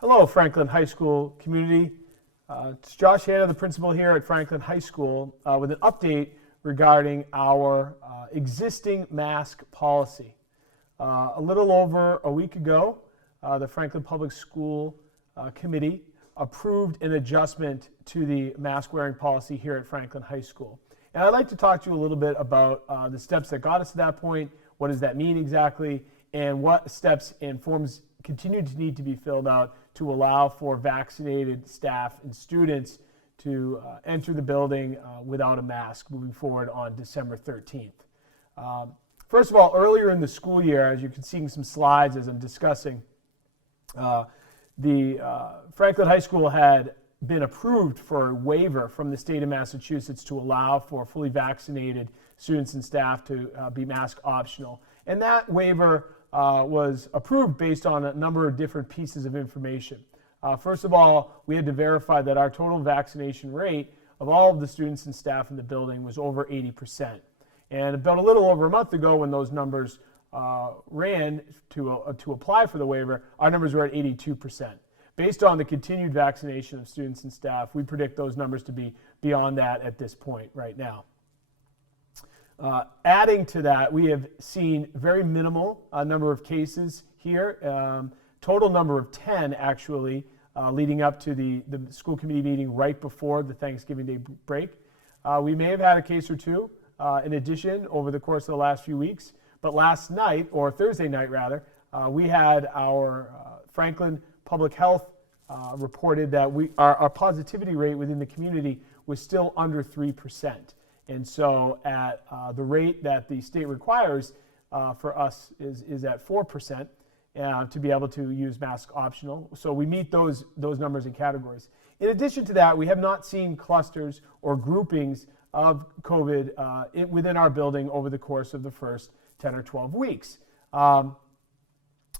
Hello, Franklin High School community. It's Josh Hanna, the principal here at Franklin High School, with an update regarding our existing mask policy. A little over a week ago, the Franklin Public School Committee approved an adjustment to the mask wearing policy here at Franklin High School. And I'd like to talk to you a little bit about the steps that got us to that point, what does that mean exactly, and what steps and forms continue to need to be filled out to allow for vaccinated staff and students to enter the building without a mask moving forward on December 13th. First of all, earlier in the school year, as you can see in some slides as I'm discussing, the Franklin High School had been approved for a waiver from the state of Massachusetts to allow for fully vaccinated students and staff to be mask optional. And that waiver was approved based on a number of different pieces of information. First of all, we had to verify that our total vaccination rate of all of the students and staff in the building was over 80%. And about a little over a month ago, when those numbers ran to apply for the waiver, our numbers were at 82%. Based on the continued vaccination of students and staff, we predict those numbers to be beyond that at this point right now. Adding to that, we have seen very minimal number of cases here, total number of 10 actually, leading up to the school committee meeting right before the Thanksgiving Day break. We may have had a case or two in addition over the course of the last few weeks, but last night, or Thursday night rather, we had our Franklin Public Health reported that our positivity rate within the community was still under 3%. And so at the rate that the state requires for us is at 4% to be able to use mask optional. So we meet those numbers and categories. In addition to that, we have not seen clusters or groupings of COVID within our building over the course of the first 10 or 12 weeks.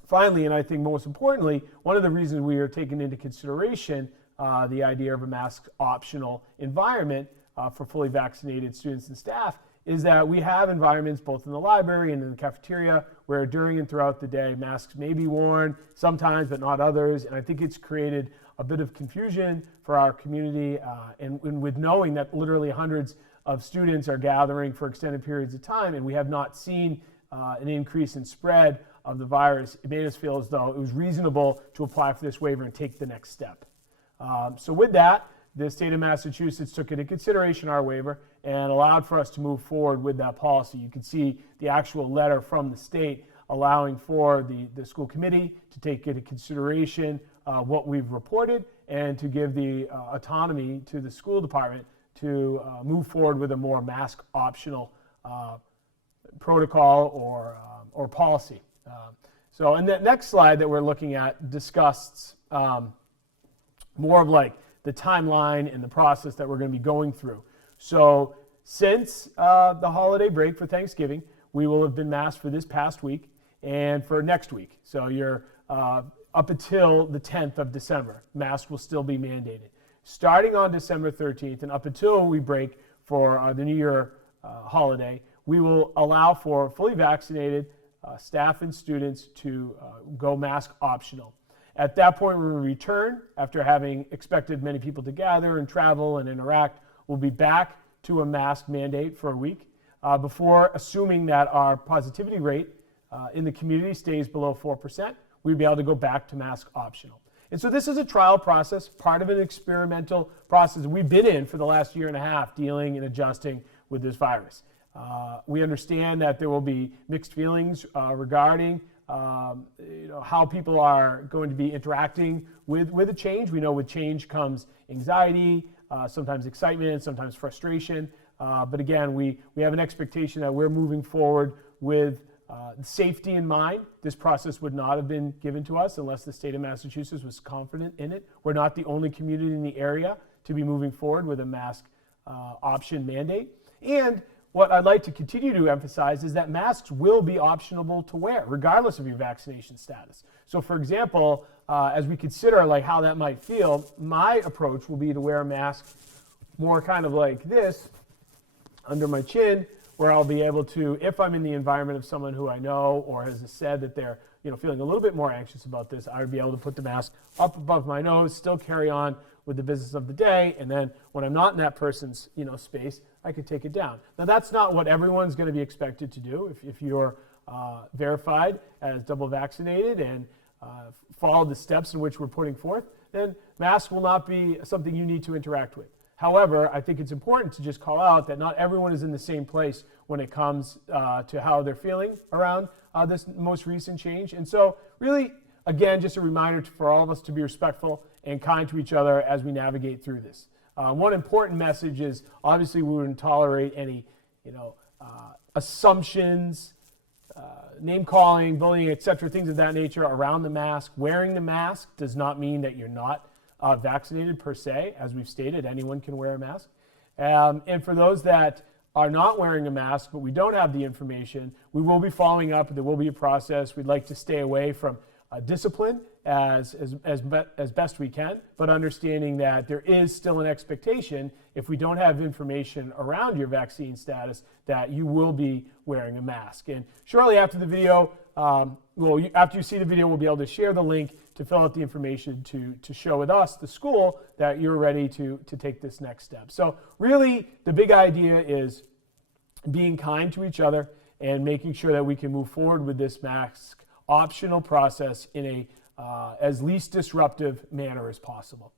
Finally, and I think most importantly, one of the reasons we are taking into consideration the idea of a mask optional environment for fully vaccinated students and staff is that we have environments both in the library and in the cafeteria where during and throughout the day masks may be worn sometimes but not others, and I think it's created a bit of confusion for our community and with knowing that literally hundreds of students are gathering for extended periods of time and we have not seen an increase in spread of the virus. It made us feel as though it was reasonable to apply for this waiver and take the next step. So with that, the state of Massachusetts took into consideration our waiver and allowed for us to move forward with that policy. You can see the actual letter from the state allowing for the school committee to take into consideration what we've reported and to give the autonomy to the school department to move forward with a more mask optional protocol or policy. So in that next slide that we're looking at discusses more of like the timeline and the process that we're going to be going through. So since the holiday break for Thanksgiving, we will have been masked for this past week and for next week. So you're up until the 10th of December, masks will still be mandated. Starting on December 13th and up until we break for the New Year holiday, we will allow for fully vaccinated staff and students to go mask optional. At that point, when we return, after having expected many people to gather and travel and interact, we'll be back to a mask mandate for a week before assuming that our positivity rate in the community stays below 4%, we'd be able to go back to mask optional. And so this is a trial process, part of an experimental process we've been in for the last year and a half dealing and adjusting with this virus. We understand that there will be mixed feelings regarding how people are going to be interacting with a change. We know with change comes anxiety, sometimes excitement, sometimes frustration. But again, we have an expectation that we're moving forward with safety in mind. This process would not have been given to us unless the state of Massachusetts was confident in it. We're not the only community in the area to be moving forward with a mask option mandate. And what I'd like to continue to emphasize is that masks will be optional to wear, regardless of your vaccination status. So for example, as we consider like how that might feel, my approach will be to wear a mask more kind of like this, under my chin, where I'll be able to, if I'm in the environment of someone who I know or has said that they're feeling a little bit more anxious about this, I would be able to put the mask up above my nose, still carry on with the business of the day, and then when I'm not in that person's space, I could take it down. Now that's not what everyone's going to be expected to do. If you're verified as double vaccinated and follow the steps in which we're putting forth, then masks will not be something you need to interact with. However, I think it's important to just call out that not everyone is in the same place when it comes to how they're feeling around this most recent change. And so really, again, just a reminder for all of us to be respectful and kind to each other as we navigate through this. One important message is obviously we wouldn't tolerate any assumptions, name calling, bullying, etc., things of that nature around the mask. Wearing the mask does not mean that you're not vaccinated per se. As we've stated, anyone can wear a mask. And for those that are not wearing a mask, but we don't have the information, we will be following up. There will be a process. We'd like to stay away from discipline as best we can, but understanding that there is still an expectation, if we don't have information around your vaccine status, that you will be wearing a mask. And shortly after the video, after you see the video, we'll be able to share the link to fill out the information to show with us, the school, that you're ready to take this next step. So really, the big idea is being kind to each other and making sure that we can move forward with this mask optional process in a as least disruptive manner as possible.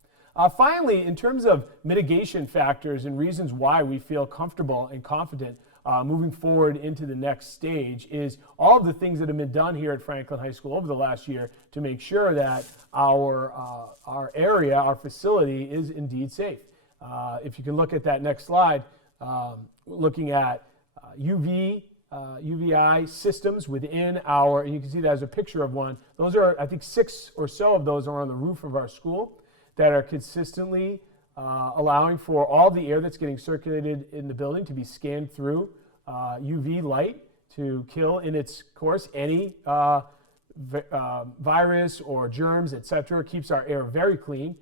Finally, in terms of mitigation factors and reasons why we feel comfortable and confident moving forward into the next stage, is all of the things that have been done here at Franklin High School over the last year to make sure that our area, our facility, is indeed safe. If you can look at that next slide, looking at UVI systems within our, and you can see that as a picture of one. Those are, I think, 6 or so of those are on the roof of our school that are consistently allowing for all the air that's getting circulated in the building to be scanned through UV light to kill in its course any virus or germs, etc. It keeps our air very clean.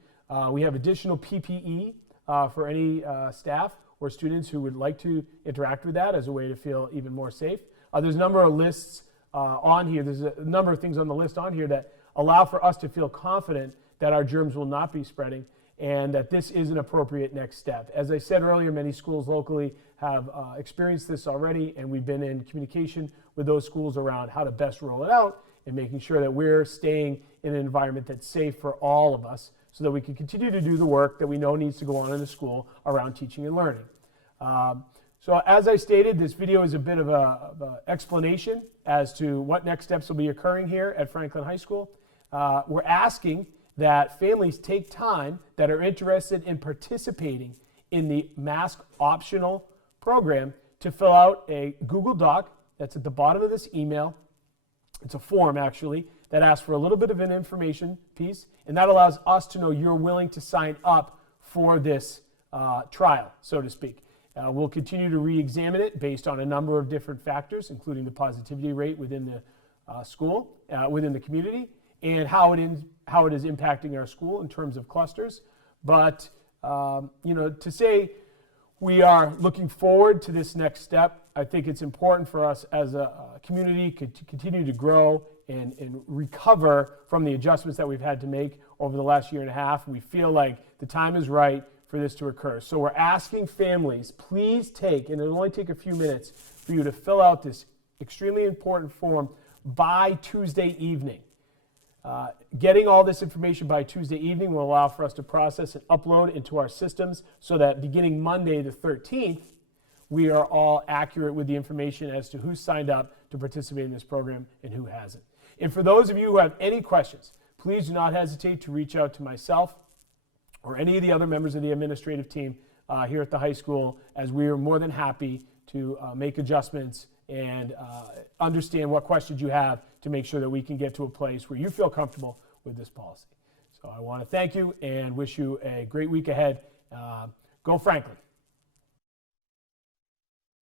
We have additional PPE for any staff or students who would like to interact with that as a way to feel even more safe. There's a number of lists on here. There's a number of things on the list on here that allow for us to feel confident that our germs will not be spreading and that this is an appropriate next step. As I said earlier, many schools locally have experienced this already, and we've been in communication with those schools around how to best roll it out and making sure that we're staying in an environment that's safe for all of us, so that we can continue to do the work that we know needs to go on in the school around teaching and learning. So as I stated, this video is a bit of an explanation as to what next steps will be occurring here at Franklin High School. We're asking that families take time that are interested in participating in the mask optional program to fill out a Google Doc that's at the bottom of this email. It's a form, actually, that asks for a little bit of an information piece, and that allows us to know you're willing to sign up for this trial, so to speak. We'll continue to re-examine it based on a number of different factors, including the positivity rate within the school, within the community, and how it is impacting our school in terms of clusters. But to say we are looking forward to this next step, I think it's important for us as a community to continue to grow and recover from the adjustments that we've had to make over the last year and a half. We feel like the time is right for this to occur. So we're asking families, please take, and it'll only take a few minutes for you to fill out this extremely important form by Tuesday evening. Getting all this information by Tuesday evening will allow for us to process and upload into our systems so that beginning Monday the 13th, we are all accurate with the information as to who signed up to participate in this program and who hasn't. And for those of you who have any questions, please do not hesitate to reach out to myself or any of the other members of the administrative team here at the high school, as we are more than happy to make adjustments and understand what questions you have to make sure that we can get to a place where you feel comfortable with this policy. So I want to thank you and wish you a great week ahead. Go Franklin.